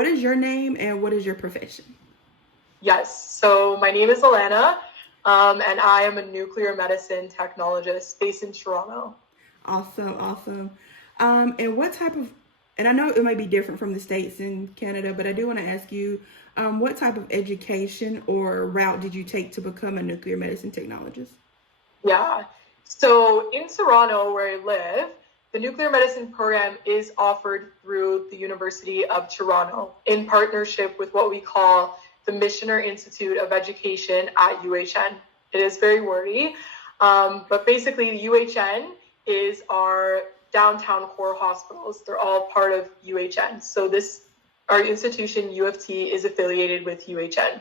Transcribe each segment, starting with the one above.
what is your name and what is your profession? Yes, so my name is Alana, and I am a nuclear medicine technologist based in Toronto. Awesome, awesome. And what type of, and I know it might be different from the States and Canada, but I do want to ask you, what type of education or route did you take to become a nuclear medicine technologist? Yeah, so in Toronto, where I live, the nuclear medicine program is offered through the University of Toronto in partnership with what we call the Missioner Institute of Education at UHN. It is very wordy, but basically, UHN is our downtown core hospitals. They're all part of UHN. So our institution, U of T, is affiliated with UHN.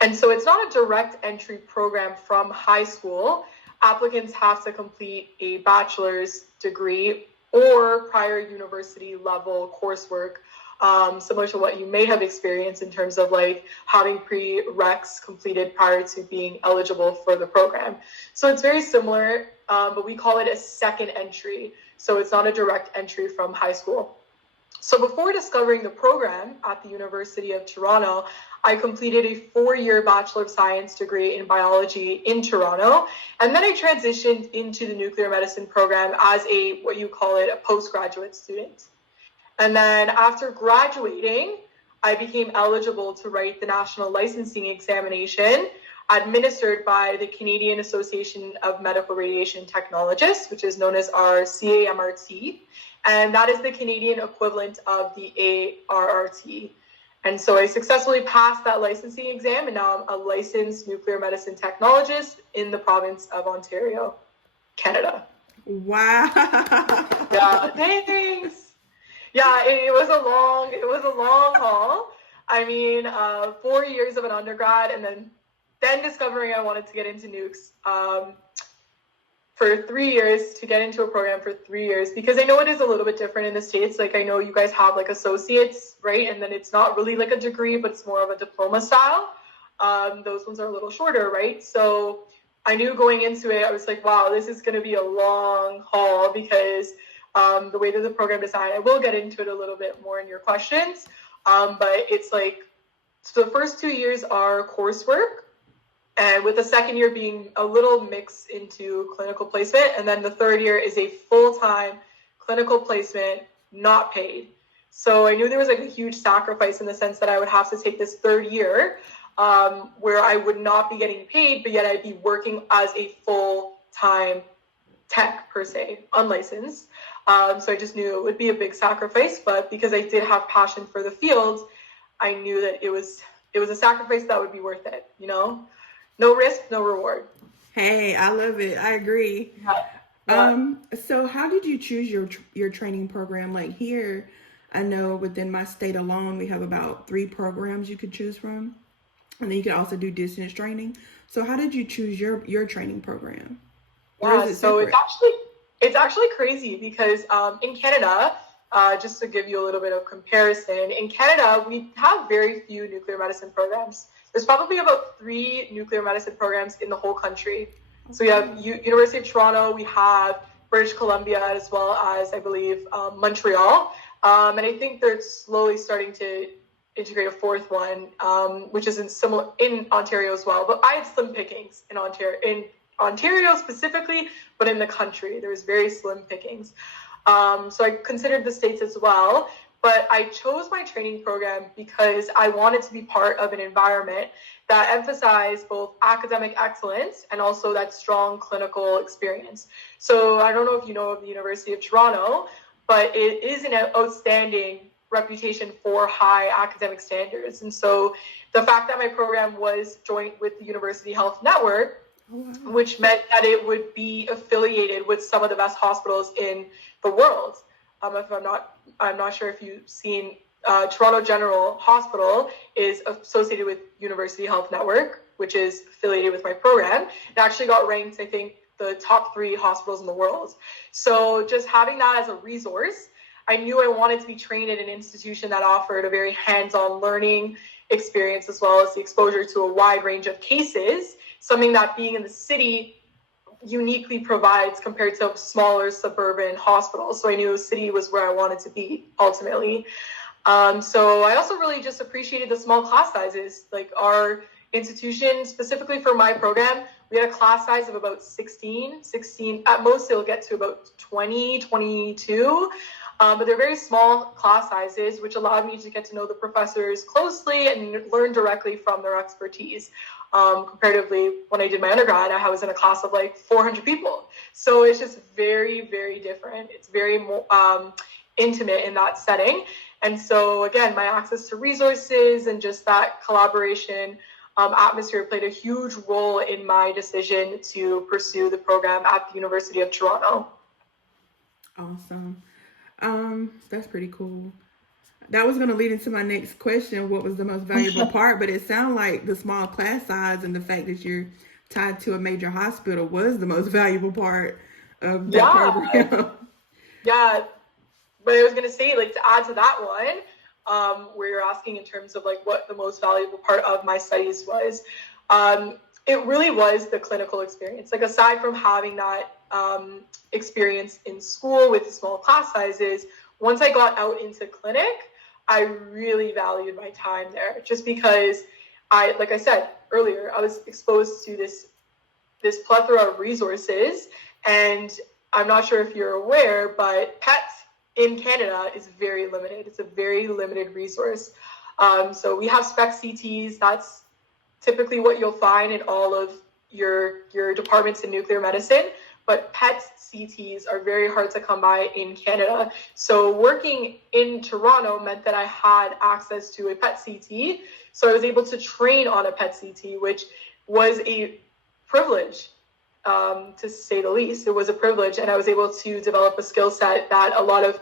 And so it's not a direct entry program from high school. Applicants have to complete a bachelor's degree or prior university level coursework, similar to what you may have experienced in terms of like having prereqs completed prior to being eligible for the program. So it's very similar, but we call it a second entry. So it's not a direct entry from high school. So before discovering the program at the University of Toronto, I completed a 4-year Bachelor of Science degree in biology in Toronto. And then I transitioned into the nuclear medicine program as what you call it, a postgraduate student. And then after graduating, I became eligible to write the national licensing examination administered by the Canadian Association of Medical Radiation Technologists, which is known as our CAMRT. And that is the Canadian equivalent of the ARRT. And so I successfully passed that licensing exam, and now I'm a licensed nuclear medicine technologist in the province of Ontario, Canada. Wow. Yeah, thanks. Yeah, it was a long haul. I mean, 4 years of an undergrad, and then discovering I wanted to get into nukes. For 3 years, to get into a program for 3 years, because I know it is a little bit different in the States. Like, I know you guys have like associates, right? And then it's not really like a degree, but it's more of a diploma style. Those ones are a little shorter, right? So I knew going into it, I was like, wow, this is going to be a long haul, because the way that the program designed, I will get into it a little bit more in your questions. But it's like, so the first 2 years are coursework, and with the second year being a little mix into clinical placement. And then the third year is a full-time clinical placement, not paid. So I knew there was like a huge sacrifice in the sense that I would have to take this third year where I would not be getting paid, but yet I'd be working as a full-time tech per se, unlicensed. So I just knew it would be a big sacrifice, but because I did have passion for the field, I knew that it was a sacrifice that would be worth it, you know? No risk, no reward. Hey, I love it. I agree. Yeah. So how did you choose your training program? Like here, I know within my state alone, we have about 3 programs you could choose from, and then you could also do distance training. So how did you choose your training program? Or is Yeah, it so separate? it's actually crazy because in Canada, just to give you a little bit of comparison, in Canada we have very few nuclear medicine programs. There's probably about 3 nuclear medicine programs in the whole country. So we have University of Toronto, we have British Columbia, as well as I believe Montreal, and I think they're slowly starting to integrate a 4th one, which is in Ontario as well. But I had slim pickings in Ontario specifically, but in the country, there was very slim pickings. So I considered the States as well, but I chose my training program because I wanted to be part of an environment that emphasized both academic excellence and also that strong clinical experience. So I don't know if you know of the University of Toronto, but it is an outstanding reputation for high academic standards. And so the fact that my program was joint with the University Health Network, which meant that it would be affiliated with some of the best hospitals in the world. If I'm not sure if you've seen Toronto General Hospital is associated with University Health Network, which is affiliated with my program. It actually got ranked, I think, the top 3 hospitals in the world. So just having that as a resource, I knew I wanted to be trained at an institution that offered a very hands-on learning experience, as well as the exposure to a wide range of cases, something that being in the city uniquely provides compared to smaller suburban hospitals. So I knew city was where I wanted to be ultimately. So I also really just appreciated the small class sizes. Like our institution, specifically for my program, we had a class size of about 16. At most it'll get to about 20, 22. But they're very small class sizes, which allowed me to get to know the professors closely and learn directly from their expertise. Comparatively, when I did my undergrad, I was in a class of like 400 people. So it's just very, very different. It's very intimate in that setting. And so again, my access to resources and just that collaboration atmosphere played a huge role in my decision to pursue the program at the University of Toronto. Awesome. That's pretty cool. That was going to lead into my next question. What was the most valuable part? But it sounded like the small class size and the fact that you're tied to a major hospital was the most valuable part of that program. Yeah. But I was going to say, like, to add to that one, where you're asking in terms of like what the most valuable part of my studies was, it really was the clinical experience. Like, aside from having that experience in school with small class sizes, once I got out into clinic, I really valued my time there, just because like I said earlier, I was exposed to this plethora of resources. And I'm not sure if you're aware, but PET in Canada is very limited. It's a very limited resource. So we have SPECT CTs. That's typically what you'll find in all of your departments in nuclear medicine. But PET CTs are very hard to come by in Canada. So working in Toronto meant that I had access to a PET CT. So I was able to train on a PET CT, which was a privilege, to say the least. It was a privilege, and I was able to develop a skill set that a lot of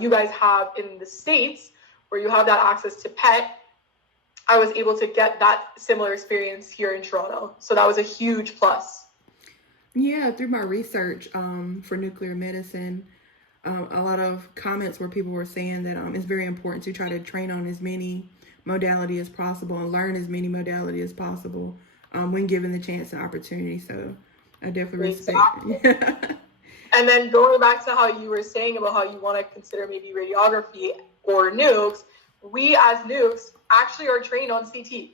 you guys have in the States, where you have that access to PET. I was able to get that similar experience here in Toronto. So that was a huge plus. Yeah, through my research for nuclear medicine, a lot of comments where people were saying that it's very important to try to train on as many modalities as possible and learn as many modalities as possible when given the chance and opportunity. So I definitely respect. Exactly. And then going back to how you were saying about how you want to consider maybe radiography or nukes, we as nukes actually are trained on CT.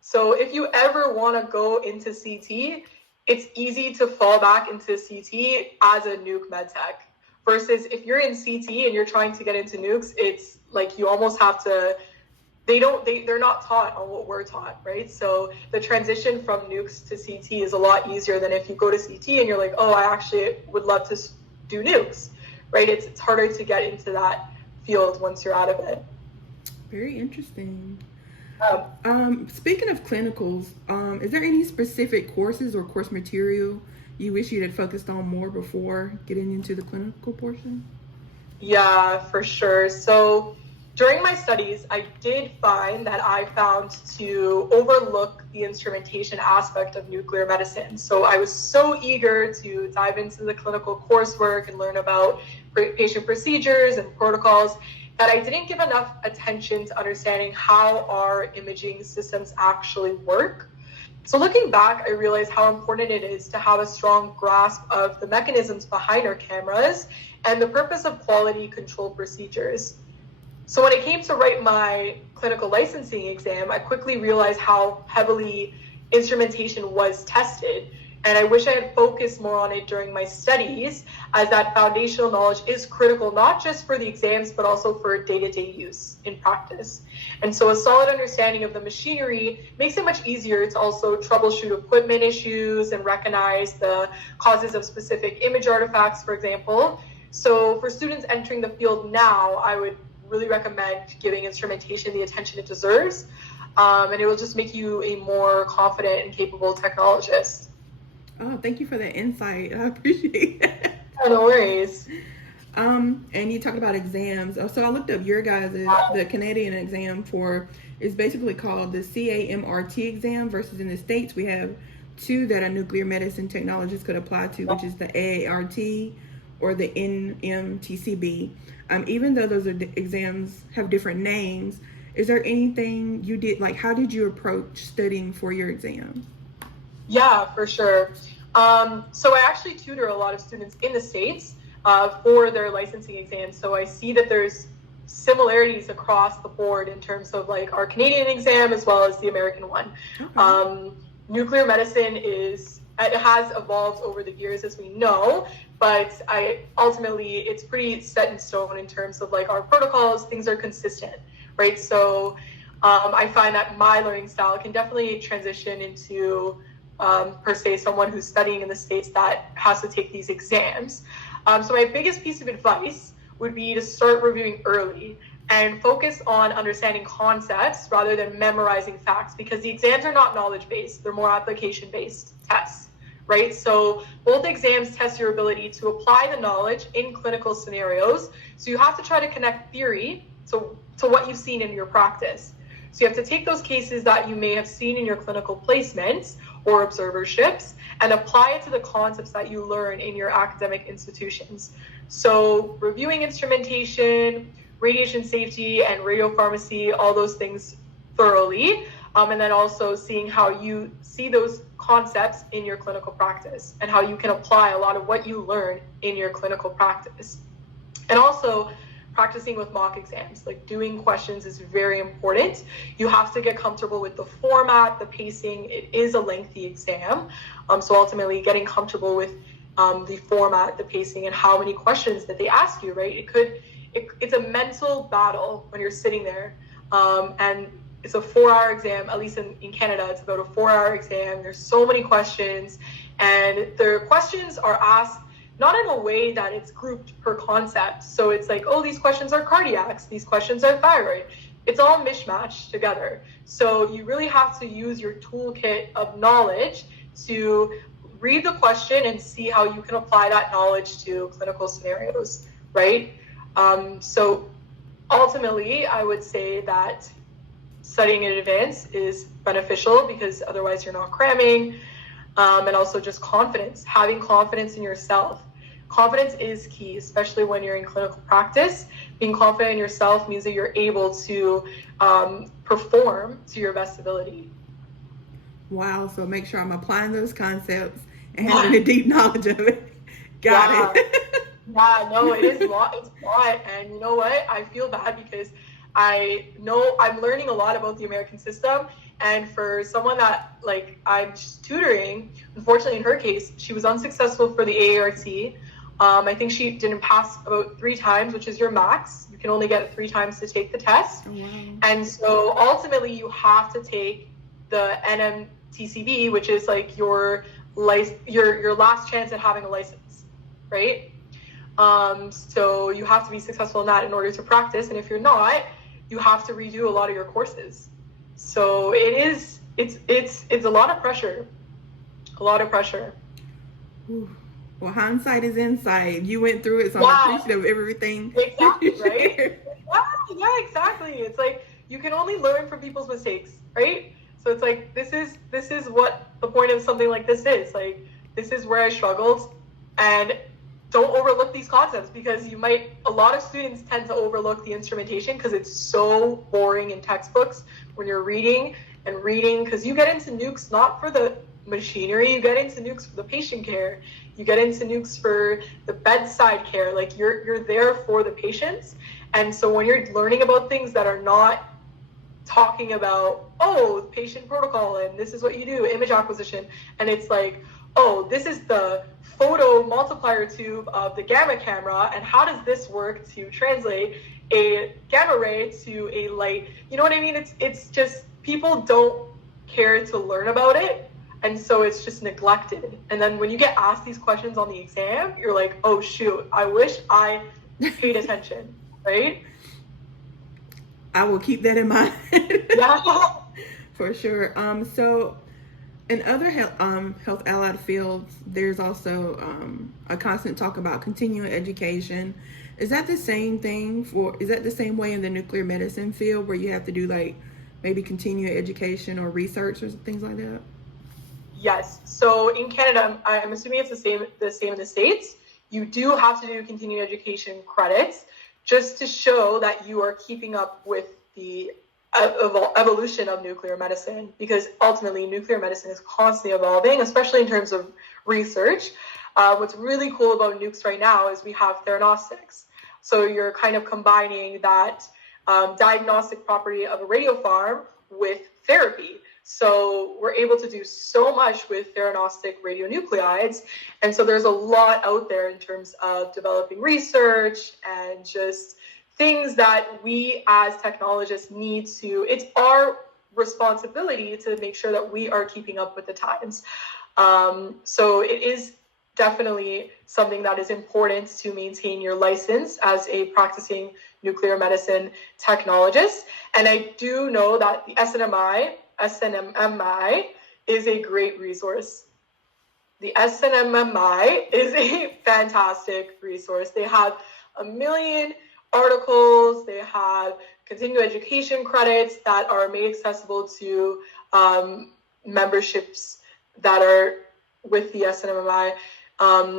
So if you ever want to go into CT, it's easy to fall back into CT as a nuke medtech. Versus if you're in CT and you're trying to get into nukes, it's like you almost have to, they're not taught on what we're taught, right? So the transition from nukes to CT is a lot easier than if you go to CT and you're like, oh, I actually would love to do nukes, right? It's harder to get into that field once you're out of it. Very interesting. Speaking of clinicals, is there any specific courses or course material you wish you had focused on more before getting into the clinical portion? Yeah, for sure. So during my studies, I did find that I found to overlook the instrumentation aspect of nuclear medicine. So I was so eager to dive into the clinical coursework and learn about patient procedures and protocols that I didn't give enough attention to understanding how our imaging systems actually work. So looking back, I realized how important it is to have a strong grasp of the mechanisms behind our cameras and the purpose of quality control procedures. So when it came to write my clinical licensing exam, I quickly realized how heavily instrumentation was tested. And I wish I had focused more on it during my studies, as that foundational knowledge is critical, not just for the exams, but also for day-to-day use in practice. And so a solid understanding of the machinery makes it much easier to also troubleshoot equipment issues and recognize the causes of specific image artifacts, for example. So for students entering the field now, I would really recommend giving instrumentation the attention it deserves. And it will just make you a more confident and capable technologist. Oh, thank you for that insight. I appreciate it. Oh, no worries. And you talked about exams. So I looked up your guys' the Canadian exam is basically called the CAMRT exam, versus in the States we have two that a nuclear medicine technologist could apply to, which is the AART or the NMTCB. Even though those exams have different names, is there anything you did, like how did you approach studying for your exam? Yeah, for sure. So I actually tutor a lot of students in the States for their licensing exams. So I see that there's similarities across the board in terms of like our Canadian exam as well as the American one. Okay. Nuclear medicine it has evolved over the years, as we know, but ultimately it's pretty set in stone in terms of like our protocols. Things are consistent, right? So I find that my learning style can definitely transition into per se someone who's studying in the States that has to take these exams. So my biggest piece of advice would be to start reviewing early and focus on understanding concepts rather than memorizing facts, because the exams are not knowledge-based, they're more application-based tests, right? So both exams test your ability to apply the knowledge in clinical scenarios. So you have to try to connect theory to what you've seen in your practice. So you have to take those cases that you may have seen in your clinical placements or observerships and apply it to the concepts that you learn in your academic institutions. So reviewing instrumentation, radiation safety, and radiopharmacy, all those things thoroughly, and then also seeing how you see those concepts in your clinical practice and how you can apply a lot of what you learn in your clinical practice. And also practicing with mock exams, like doing questions is very important. You have to get comfortable with the format, the pacing. It is a lengthy exam. So ultimately getting comfortable with the format, the pacing, and how many questions that they ask you, right? It's a mental battle when you're sitting there. And it's a 4-hour exam, at least in Canada, it's about a 4-hour exam. There's so many questions, and the questions are asked not in a way that it's grouped per concept. So it's like, oh, these questions are cardiacs, these questions are thyroid. It's all mishmashed together. So you really have to use your toolkit of knowledge to read the question and see how you can apply that knowledge to clinical scenarios, right? So ultimately, I would say that studying in advance is beneficial because otherwise you're not cramming. And also just confidence, having confidence in yourself. Confidence is key, especially when you're in clinical practice. Being confident in yourself means that you're able to perform to your best ability. Wow, so make sure I'm applying those concepts and having a deep knowledge of it. Got it. Yeah, no, it is a lot. It's a lot. And you know what? I feel bad because I know I'm learning a lot about the American system. And for someone that like I'm tutoring, unfortunately in her case, she was unsuccessful for the AART. I think she didn't pass about 3 times, which is your max. You can only get 3 times to take the test. Oh, wow. And so ultimately you have to take the NMTCB, which is like your last chance at having a license, right? So you have to be successful in that in order to practice. And if you're not, you have to redo a lot of your courses. So it's a lot of pressure, Ooh. Well, hindsight is insight. You went through it, so I'm appreciative of everything. Exactly, right? Yeah, exactly. It's like you can only learn from people's mistakes, right? So it's like this is what the point of something like this is. Like, this is where I struggled, and don't overlook these concepts, because a lot of students tend to overlook the instrumentation because it's so boring in textbooks when you're reading, because you get into nukes not for the machinery, you get into nukes for the patient care, you get into nukes for the bedside care, like you're there for the patients. And so when you're learning about things that are not talking about, oh, patient protocol, and this is what you do, image acquisition, and it's like, oh, this is the photo multiplier tube of the gamma camera, and how does this work to translate a gamma ray to a light? You know what I mean? It's just, people don't care to learn about it, and so it's just neglected. And then when you get asked these questions on the exam, you're like, oh shoot, I wish I paid attention, right? I will keep that in mind. Yeah. For sure. So in other health allied fields, there's also a constant talk about continuing education. Is that the same thing is that the same way in the nuclear medicine field, where you have to do like maybe continuing education or research or things like that? Yes. So in Canada, I'm assuming it's the same in the States. You do have to do continuing education credits just to show that you are keeping up with the evolution of nuclear medicine, because ultimately nuclear medicine is constantly evolving, especially in terms of research. What's really cool about nukes right now is we have theranostics. So you're kind of combining that diagnostic property of a radiopharm with therapy. So we're able to do so much with theranostic radionuclides. And so there's a lot out there in terms of developing research and just things that we as technologists need to, it's our responsibility to make sure that we are keeping up with the times. So it is definitely something that is important to maintain your license as a practicing nuclear medicine technologist. And I do know that the SNMMI is a great resource. The SNMMI is a fantastic resource. They have a million articles, they have continuing education credits that are made accessible to memberships that are with the SNMMI.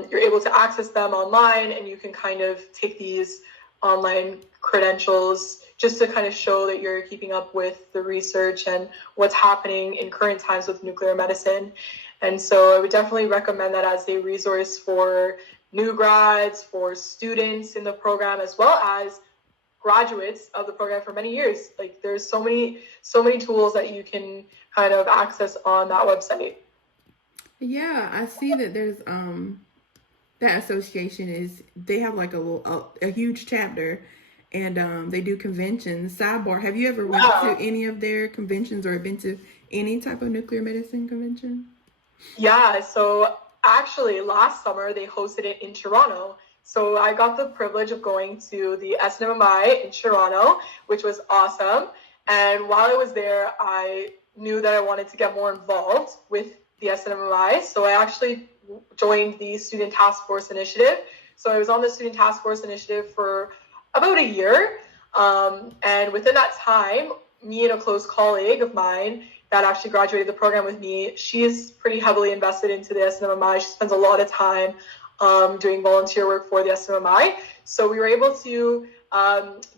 You're able to access them online, and you can kind of take these online credentials just to kind of show that you're keeping up with the research and what's happening in current times with nuclear medicine. And so I would definitely recommend that as a resource for new grads, for students in the program, as well as graduates of the program for many years. Like there's so many tools that you can kind of access on that website. Yeah, I see that there's that association they have like a huge chapter, and they do conventions. Sidebar, have you ever went to any of their conventions or been to any type of nuclear medicine convention? Yeah, so actually last summer they hosted it in Toronto. So I got the privilege of going to the SNMMI in Toronto, which was awesome. And while I was there, I knew that I wanted to get more involved with the SNMMI. So I actually joined the Student Task Force Initiative. So I was on the Student Task Force Initiative for about a year. And within that time, me and a close colleague of mine that actually graduated the program with me, she is pretty heavily invested into the SNMMI. She spends a lot of time doing volunteer work for the SNMMI. So we were able to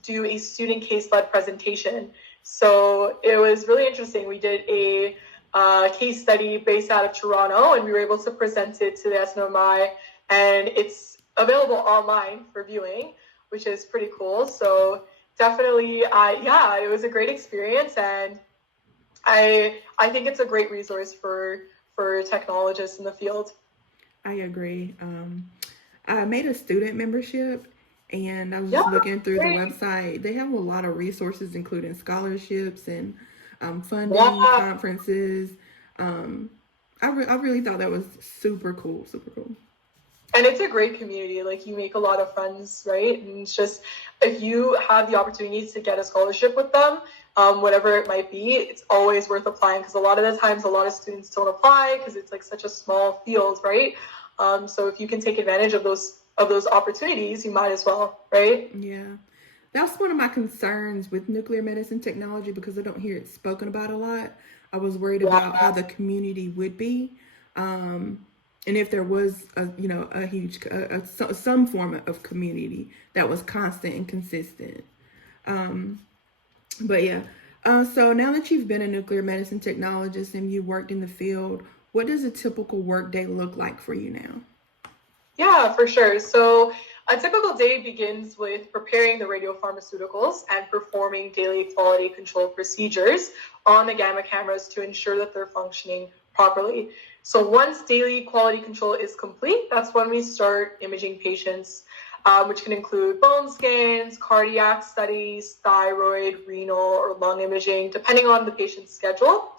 do a student case-led presentation. So it was really interesting. We did a case study based out of Toronto, and we were able to present it to the SNMMI, and it's available online for viewing, which is pretty cool. So definitely, yeah, it was a great experience, and I think it's a great resource for technologists in the field. I agree. I made a student membership, and I was just looking through the website. They have a lot of resources, including scholarships and funding, conferences. I really thought that was super cool, super cool. And it's a great community. Like, you make a lot of friends, right? And it's just, if you have the opportunity to get a scholarship with them, whatever it might be, it's always worth applying, because a lot of the times a lot of students don't apply because it's like such a small field, right? So if you can take advantage of those opportunities, you might as well, right? Yeah. That's one of my concerns with nuclear medicine technology, because I don't hear it spoken about a lot. I was worried about how the community would be. And if there was a huge, some form of community that was constant and consistent. But yeah, so now that you've been a nuclear medicine technologist and you worked in the field, what does a typical work day look like for you now? Yeah, for sure. So a typical day begins with preparing the radiopharmaceuticals and performing daily quality control procedures on the gamma cameras to ensure that they're functioning properly. So once daily quality control is complete, that's when we start imaging patients, which can include bone scans, cardiac studies, thyroid, renal, or lung imaging, depending on the patient's schedule.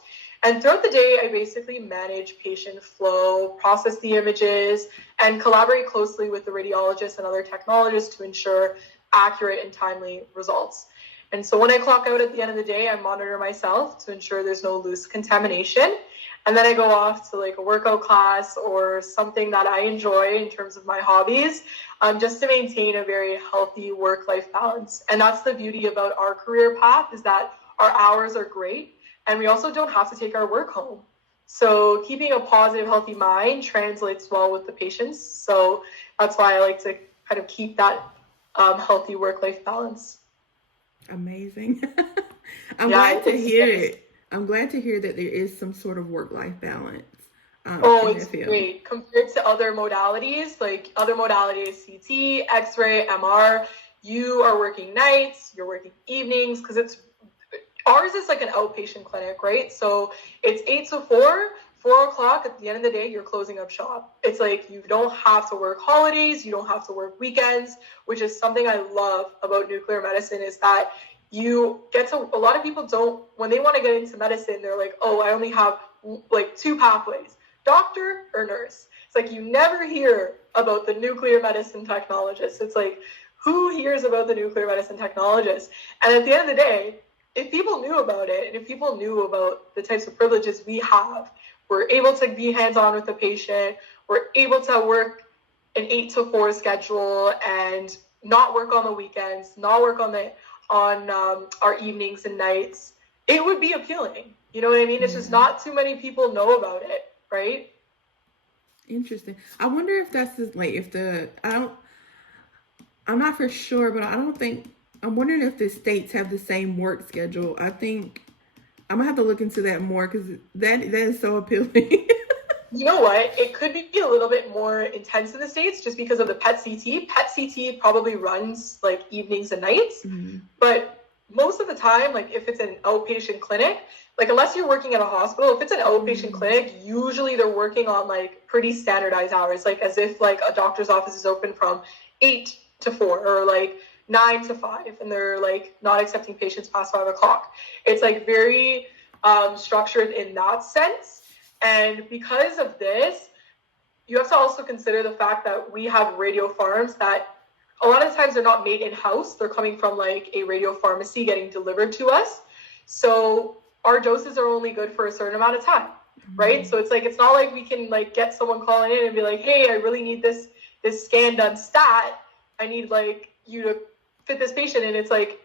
And throughout the day, I basically manage patient flow, process the images, and collaborate closely with the radiologists and other technologists to ensure accurate and timely results. And so when I clock out at the end of the day, I monitor myself to ensure there's no loose contamination. And then I go off to like a workout class or something that I enjoy in terms of my hobbies, just to maintain a very healthy work-life balance. And that's the beauty about our career path, is that our hours are great, and we also don't have to take our work home. So keeping a positive, healthy mind translates well with the patients. So that's why I like to kind of keep that healthy work-life balance. Amazing. I'm glad to hear it. I'm glad to hear that there is some sort of work-life balance. It's great. Compared to other modalities, like other modalities, CT, X-ray, MR, you are working nights, you're working evenings, because ours is like an outpatient clinic, right? So it's 8 to 4, 4 o'clock at the end of the day, you're closing up shop. It's like you don't have to work holidays, you don't have to work weekends, which is something I love about nuclear medicine, is that you get to, a lot of people don't, when they want to get into medicine, they're like, oh, I only have like 2 pathways, doctor or nurse. It's like you never hear about the nuclear medicine technologist. It's like, who hears about the nuclear medicine technologist? And at the end of the day, if people knew about it, and if people knew about the types of privileges we have, we're able to be hands-on with the patient, we're able to work an 8 to 4 schedule and not work on the weekends, not work on our evenings and nights, it would be appealing. You know what I mean? It's just not too many people know about it, right? Interesting. I wonder if that's like I'm not for sure, but I'm wondering if the states have the same work schedule. I think I'm gonna have to look into that more, because that is so appealing. You know what? It could be a little bit more intense in the States just because of the PET CT. PET CT probably runs like evenings and nights, but most of the time, like if it's an outpatient clinic, like unless you're working at a hospital, if it's an outpatient clinic, usually they're working on like pretty standardized hours, like as if like a doctor's office is open from 8 to 4 or like 9 to 5, and they're like not accepting patients past 5 o'clock. It's like very structured in that sense. And because of this, you have to also consider the fact that we have radio farms that a lot of the times they're not made in-house. They're coming from like a radio pharmacy getting delivered to us. So our doses are only good for a certain amount of time, right? So it's like, it's not like we can like get someone calling in and be like, hey, I really need this scan done stat. I need like you to fit this patient in. It's like,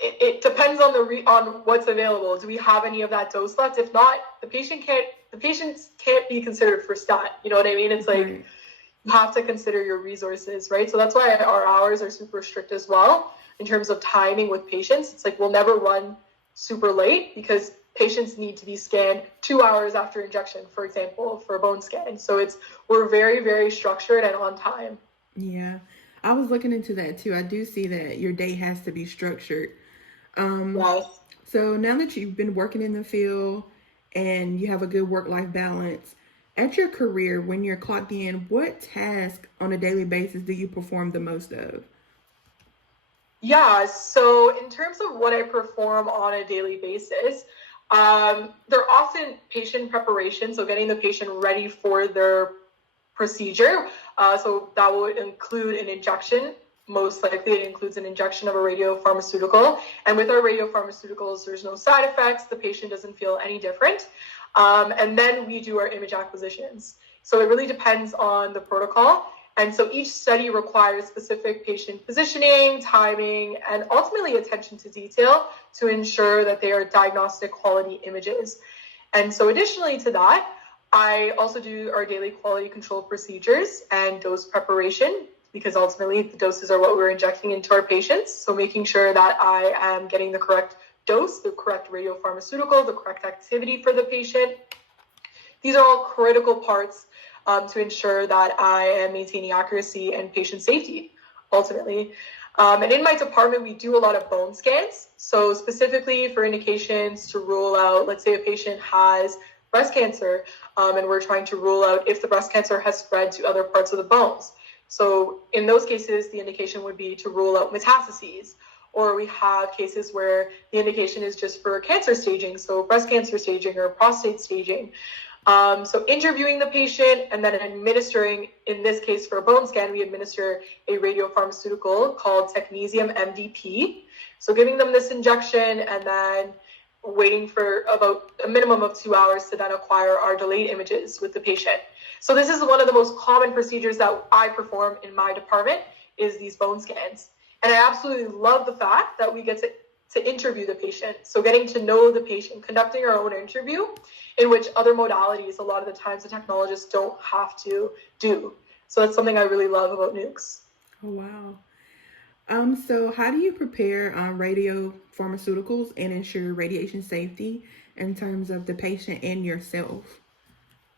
it depends on on what's available. Do we have any of that dose left? If not, the patients can't be considered for stat. You know what I mean? It's like, you have to consider your resources, right? So that's why our hours are super strict as well in terms of timing with patients. It's like we'll never run super late because patients need to be scanned 2 hours after injection, for example, for a bone scan. So we're very, very structured and on time. Yeah, I was looking into that too. I do see that your day has to be structured. Yes. So now that you've been working in the field and you have a good work-life balance, at your career, when you're clocked in, what task on a daily basis do you perform the most of? Yeah, so in terms of what I perform on a daily basis, they're often patient preparation, so getting the patient ready for their procedure. So that would include an injection. Most likely it includes an injection of a radiopharmaceutical. And with our radiopharmaceuticals, there's no side effects. The patient doesn't feel any different. And then we do our image acquisitions. So it really depends on the protocol. And so each study requires specific patient positioning, timing, and ultimately attention to detail to ensure that they are diagnostic quality images. And so additionally to that, I also do our daily quality control procedures and dose preparation, because ultimately the doses are what we're injecting into our patients. So making sure that I am getting the correct dose, the correct radiopharmaceutical, the correct activity for the patient. These are all critical parts to ensure that I am maintaining accuracy and patient safety, ultimately. And in my department, we do a lot of bone scans. So specifically for indications to rule out, let's say a patient has breast cancer, and we're trying to rule out if the breast cancer has spread to other parts of the bones. So in those cases, the indication would be to rule out metastases. Or we have cases where the indication is just for cancer staging, so breast cancer staging or prostate staging. So interviewing the patient and then administering, in this case for a bone scan, we administer a radiopharmaceutical called technetium MDP. So giving them this injection and then waiting for about a minimum of 2 hours to then acquire our delayed images with the patient. So this is one of the most common procedures that I perform in my department, is these bone scans. And I absolutely love the fact that we get to interview the patient. So getting to know the patient, conducting our own interview, in which other modalities, a lot of the times the technologists don't have to do. So that's something I really love about nukes. Oh, wow. So how do you prepare radio pharmaceuticals and ensure radiation safety in terms of the patient and yourself?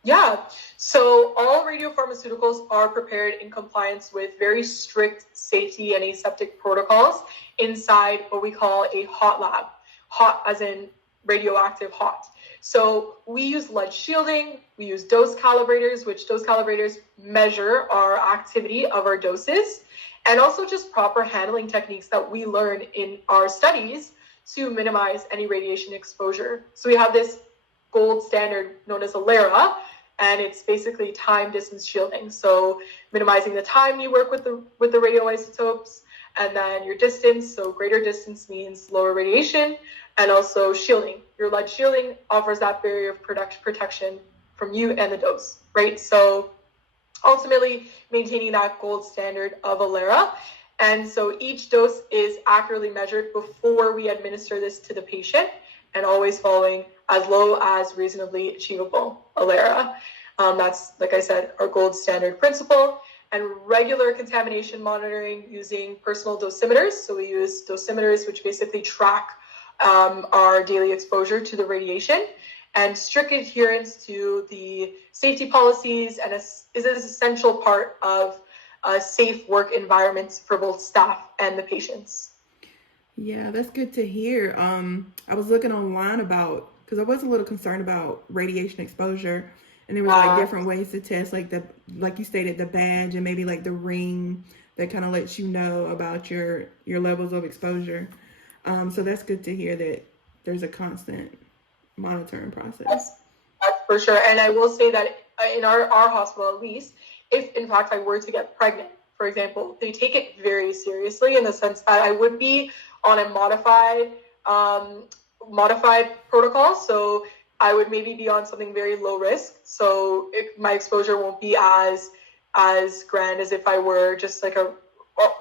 Yeah, so all radiopharmaceuticals are prepared in compliance with very strict safety and aseptic protocols inside what we call a hot lab. Hot as in radioactive hot. So we use lead shielding, we use dose calibrators, which dose calibrators measure our activity of our doses, and also just proper handling techniques that we learn in our studies to minimize any radiation exposure. So we have this gold standard known as ALERA, and it's basically time distance shielding. So minimizing the time you work with the radioisotopes, and then your distance. So greater distance means lower radiation, and also shielding. Your lead shielding offers that barrier of protection from you and the dose, right? So ultimately maintaining that gold standard of ALERA. And so each dose is accurately measured before we administer this to the patient, and always following as low as reasonably achievable ALERA. That's, like I said, our gold standard principle. And regular contamination monitoring using personal dosimeters. So we use dosimeters, which basically track our daily exposure to the radiation, and strict adherence to the safety policies and is an essential part of safe work environments for both staff and the patients. Yeah, that's good to hear. I was looking online about, because I was a little concerned about radiation exposure, and there was like different ways to test, like you stated, the badge and maybe like the ring that kind of lets you know about your levels of exposure. So that's good to hear that there's a constant monitoring process. That's for sure. And I will say that in our hospital, at least, if in fact I were to get pregnant, for example, they take it very seriously in the sense that I would be on a modified protocol. So I would maybe be on something very low risk. So my exposure won't be as grand as if I were just like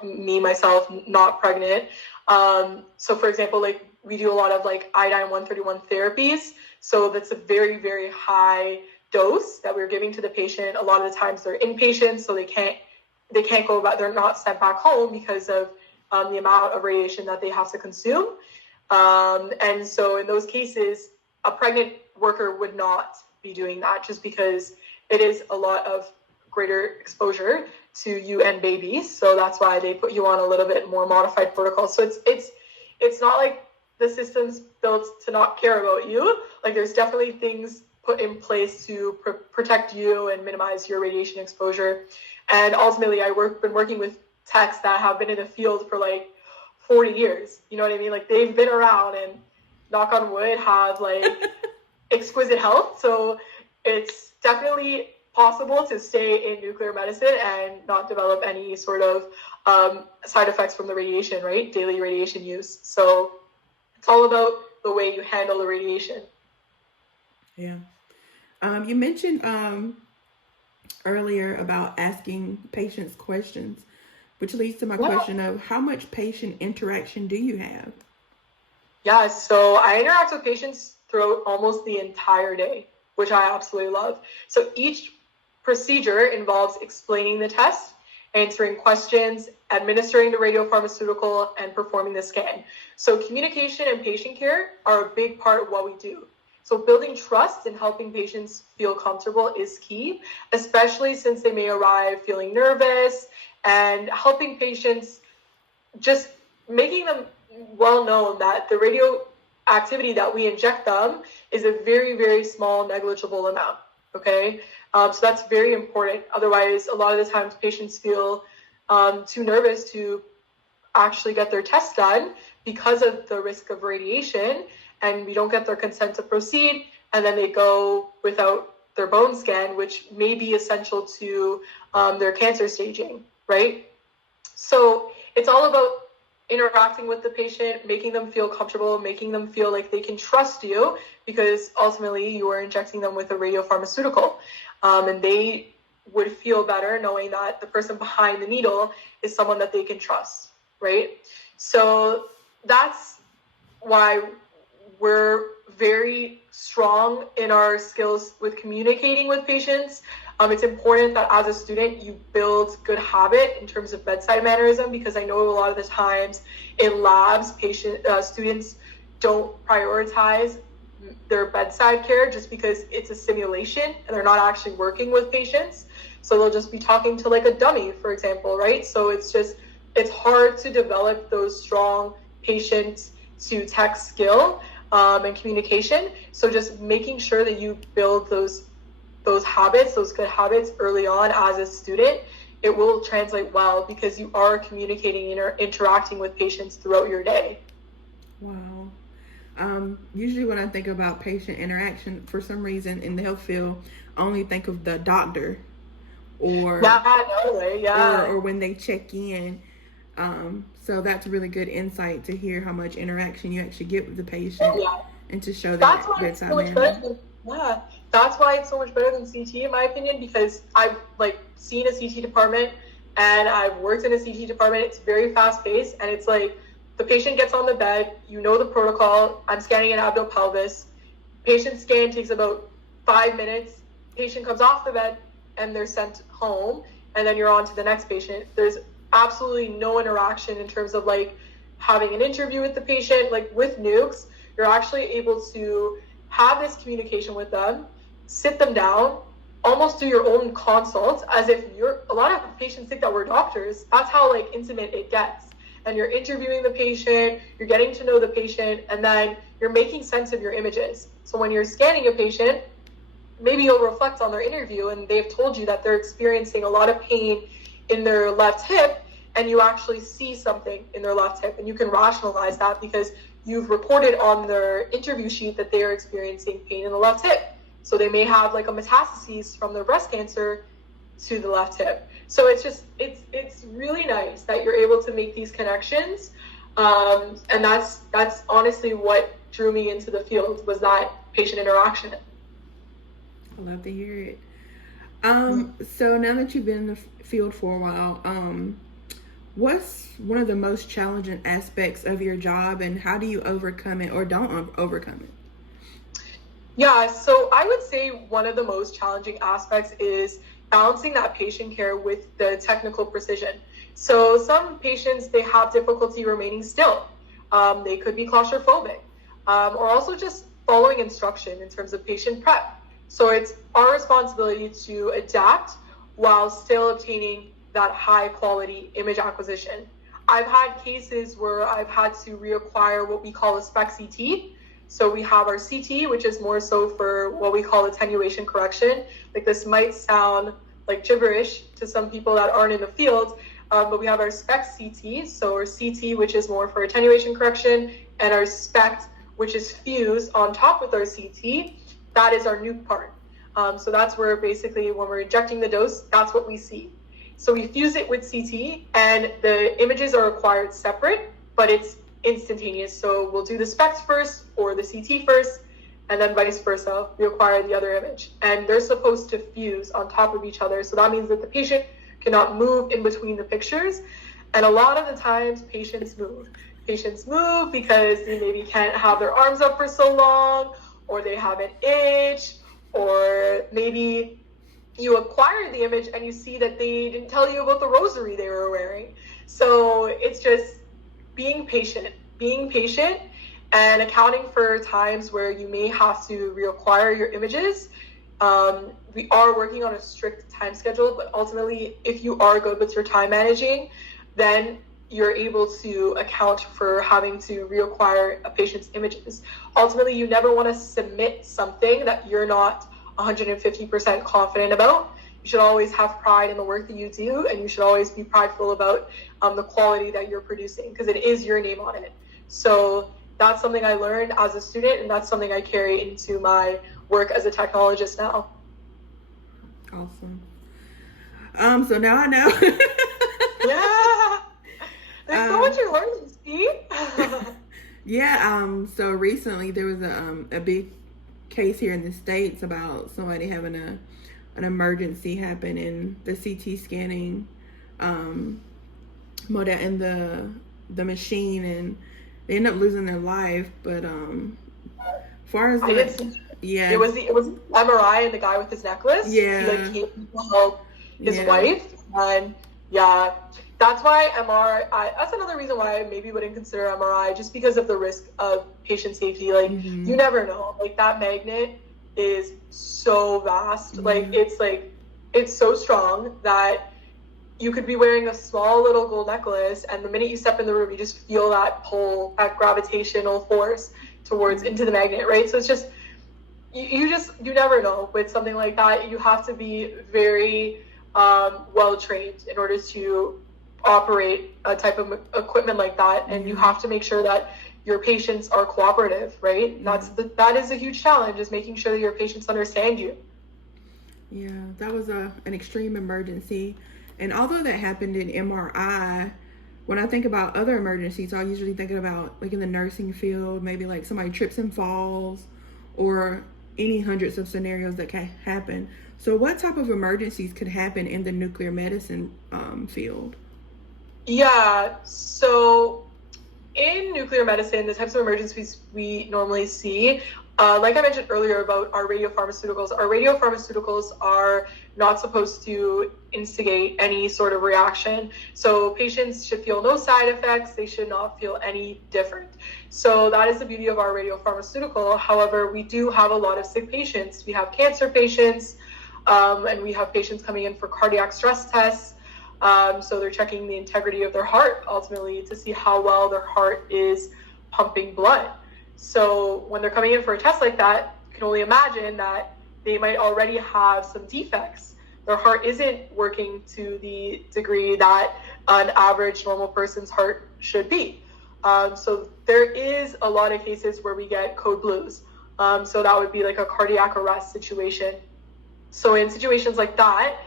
me, myself, not pregnant. So for example, like we do a lot of like iodine-131 therapies. So that's a very, very high dose that we're giving to the patient. A lot of the times they're inpatients, so they can't go back. They're not sent back home because of the amount of radiation that they have to consume. And so in those cases, a pregnant worker would not be doing that, just because it is a lot of greater exposure to you and babies. So that's why they put you on a little bit more modified protocol. So it's not like the system's built to not care about you. Like there's definitely things put in place to protect you and minimize your radiation exposure. And ultimately, been working with techs that have been in the field for like 40 years. You know what I mean? Like they've been around and, knock on wood, have like exquisite health. So it's definitely possible to stay in nuclear medicine and not develop any sort of side effects from the radiation, right? Daily radiation use. So it's all about the way you handle the radiation. Yeah. You mentioned earlier about asking patients questions, which leads to my question of how much patient interaction do you have? Yeah, so I interact with patients throughout almost the entire day, which I absolutely love. So each procedure involves explaining the test, answering questions, administering the radiopharmaceutical, and performing the scan. So communication and patient care are a big part of what we do. So building trust and helping patients feel comfortable is key, especially since they may arrive feeling nervous, and helping patients, just making them well known that the radioactivity that we inject them is a very, very small, negligible amount. Okay, so that's very important. Otherwise, a lot of the times patients feel too nervous to actually get their test done because of the risk of radiation, and we don't get their consent to proceed, and then they go without their bone scan, which may be essential to their cancer staging, right? So it's all about interacting with the patient, making them feel comfortable, making them feel like they can trust you, because ultimately you are injecting them with a radiopharmaceutical. And they would feel better knowing that the person behind the needle is someone that they can trust, right? So that's why we're very strong in our skills with communicating with patients. It's important that as a student, you build good habit in terms of bedside mannerism, because I know a lot of the times in labs, students don't prioritize their bedside care just because it's a simulation and they're not actually working with patients. So they'll just be talking to like a dummy, for example, right? So it's hard to develop those strong patient to tech skill and communication. So just making sure that you build those habits, those good habits early on as a student, it will translate well because you are communicating and interacting with patients throughout your day. Wow. Usually when I think about patient interaction, for some reason in the health field, I only think of the doctor or or when they check in. So that's really good insight to hear how much interaction you actually get with the patient and to show that bedside manner. That's why it's so much better than CT in my opinion, because I've like seen a CT department and I've worked in a CT department. It's very fast paced and it's like the patient gets on the bed, you know the protocol. I'm scanning an abdominal pelvis. Patient scan takes about 5 minutes. Patient comes off the bed and they're sent home, and then you're on to the next patient. There's absolutely no interaction in terms of like having an interview with the patient. Like with nukes, you're actually able to have this communication with them, sit them down, almost do your own consult as if a lot of patients think that we're doctors. That's how like intimate it gets. And you're interviewing the patient, you're getting to know the patient, and then you're making sense of your images. So when you're scanning a patient, maybe you'll reflect on their interview and they've told you that they're experiencing a lot of pain in their left hip, and you actually see something in their left hip and you can rationalize that because you've reported on their interview sheet that they are experiencing pain in the left hip. So they may have like a metastasis from their breast cancer to the left hip. So it's really nice that you're able to make these connections. And that's honestly what drew me into the field, was that patient interaction. I love to hear it. So now that you've been in the field for a while, what's one of the most challenging aspects of your job, and how do you overcome it or don't overcome it? Yeah, so I would say one of the most challenging aspects is balancing that patient care with the technical precision. So some patients, they have difficulty remaining still. They could be claustrophobic, or also just following instruction in terms of patient prep. So it's our responsibility to adapt while still obtaining that high quality image acquisition. I've had cases where I've had to reacquire what we call a SPECT CT. So we have our CT, which is more so for what we call attenuation correction. Like this might sound like gibberish to some people that aren't in the field, but we have our SPECT CT, so our CT, which is more for attenuation correction, and our SPECT, which is fused on top with our CT. That is our nuke part. So that's where basically when we're injecting the dose, that's what we see. So we fuse it with CT, and the images are acquired separate, but it's instantaneous. So we'll do the SPECT first or the CT first, and then vice versa, we acquire the other image. And they're supposed to fuse on top of each other. So that means that the patient cannot move in between the pictures. And a lot of the times patients move. Patients move because they maybe can't have their arms up for so long, or they have an itch, or maybe you acquire the image and you see that they didn't tell you about the rosary they were wearing. So it's just being patient and accounting for times where you may have to reacquire your images. We are working on a strict time schedule, but ultimately, if you are good with your time managing, then you're able to account for having to reacquire a patient's images. Ultimately, you never want to submit something that you're not 150% confident about. You should always have pride in the work that you do, and you should always be prideful about the quality that you're producing, because it is your name on it. So that's something I learned as a student, and that's something I carry into my work as a technologist now. Awesome. So now I know. Yeah. There's so much you're learning, Steve. Yeah. So recently there was a big case here in the States about somebody having an emergency happen in the CT scanning model in the machine, and they end up losing their life. But as far as yeah, it was MRI and the guy with his necklace. Yeah, he came to help his wife, and Yeah, that's why MRI, that's another reason why I maybe wouldn't consider MRI, just because of the risk of patient safety. Like, you never know. Like, that magnet is so vast. Like, it's so strong that you could be wearing a small little gold necklace, and the minute you step in the room, you just feel that pull, that gravitational force towards into the magnet, right? So it's just, you never know with something like that. You have to be very well trained in order to operate a type of equipment like that, and you have to make sure that your patients are cooperative, right? That is a huge challenge, is making sure that your patients understand you. Yeah, that was an extreme emergency. And although that happened in MRI, when I think about other emergencies, I usually think about like in the nursing field, maybe like somebody trips and falls, or any hundreds of scenarios that can happen. So what type of emergencies could happen in the nuclear medicine field? Yeah, so in nuclear medicine, the types of emergencies we normally see, like I mentioned earlier about our radiopharmaceuticals are not supposed to instigate any sort of reaction. So patients should feel no side effects. They should not feel any different. So that is the beauty of our radiopharmaceutical. However, we do have a lot of sick patients. We have cancer patients, and we have patients coming in for cardiac stress tests. So they're checking the integrity of their heart ultimately to see how well their heart is pumping blood. So when they're coming in for a test like that, you can only imagine that they might already have some defects. Their heart isn't working to the degree that an average normal person's heart should be. So there is a lot of cases where we get code blues. So that would be like a cardiac arrest situation. So in situations like that,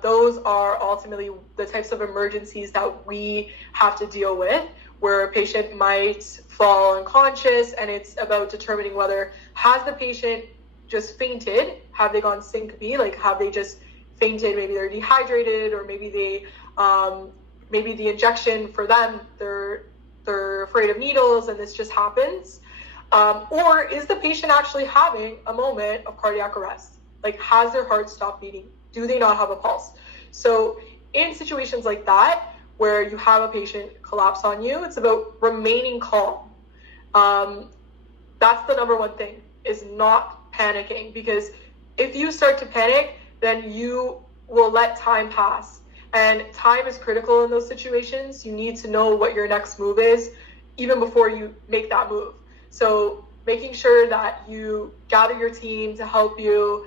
those are ultimately the types of emergencies that we have to deal with, where a patient might fall unconscious, and it's about determining whether has the patient just fainted, have they gone syncope, like have they just fainted, maybe they're dehydrated, or maybe they maybe the injection for them, they're afraid of needles and this just happens, or is the patient actually having a moment of cardiac arrest? Like, has their heart stopped beating? Do they not have a pulse? So in situations like that, where you have a patient collapse on you, it's about remaining calm. That's the number one thing, is not panicking, because if you start to panic, then you will let time pass. And time is critical in those situations. You need to know what your next move is even before you make that move. So making sure that you gather your team to help you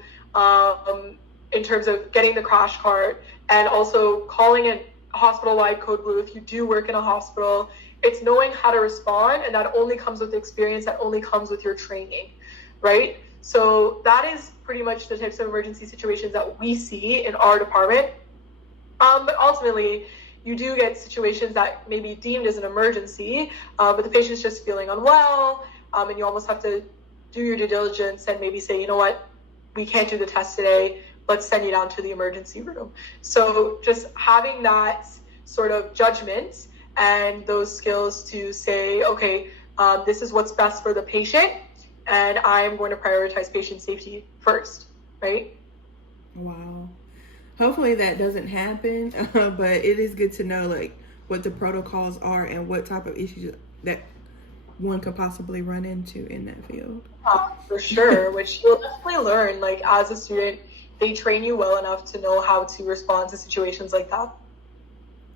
in terms of getting the crash cart, and also calling in hospital-wide code blue if you do work in a hospital. It's knowing how to respond, and that only comes with experience, that only comes with your training, right? So that is pretty much the types of emergency situations that we see in our department. But ultimately, you do get situations that may be deemed as an emergency, but the patient's just feeling unwell, and you almost have to do your due diligence and maybe say, you know what, we can't do the test today, let's send you down to the emergency room. So just having that sort of judgment and those skills to say, okay, this is what's best for the patient, and I'm going to prioritize patient safety first, right? Wow. Hopefully that doesn't happen, but it is good to know like what the protocols are and what type of issues that one could possibly run into in that field. For sure, which you'll definitely learn. Like, as a student, they train you well enough to know how to respond to situations like that.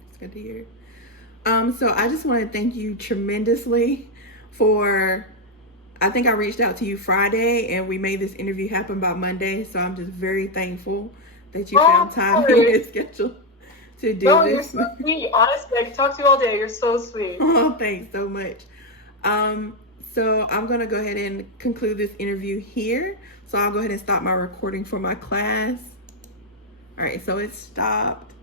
It's good to hear. So I just want to thank you tremendously for, I think I reached out to you Friday and we made this interview happen by Monday. So I'm just very thankful that you found time in your schedule to do this. You're so sweet. Honestly, I can talk to you all day. You're so sweet. Oh, thanks so much. So I'm going to go ahead and conclude this interview here. So I'll go ahead and stop my recording for my class. All right, so it stopped.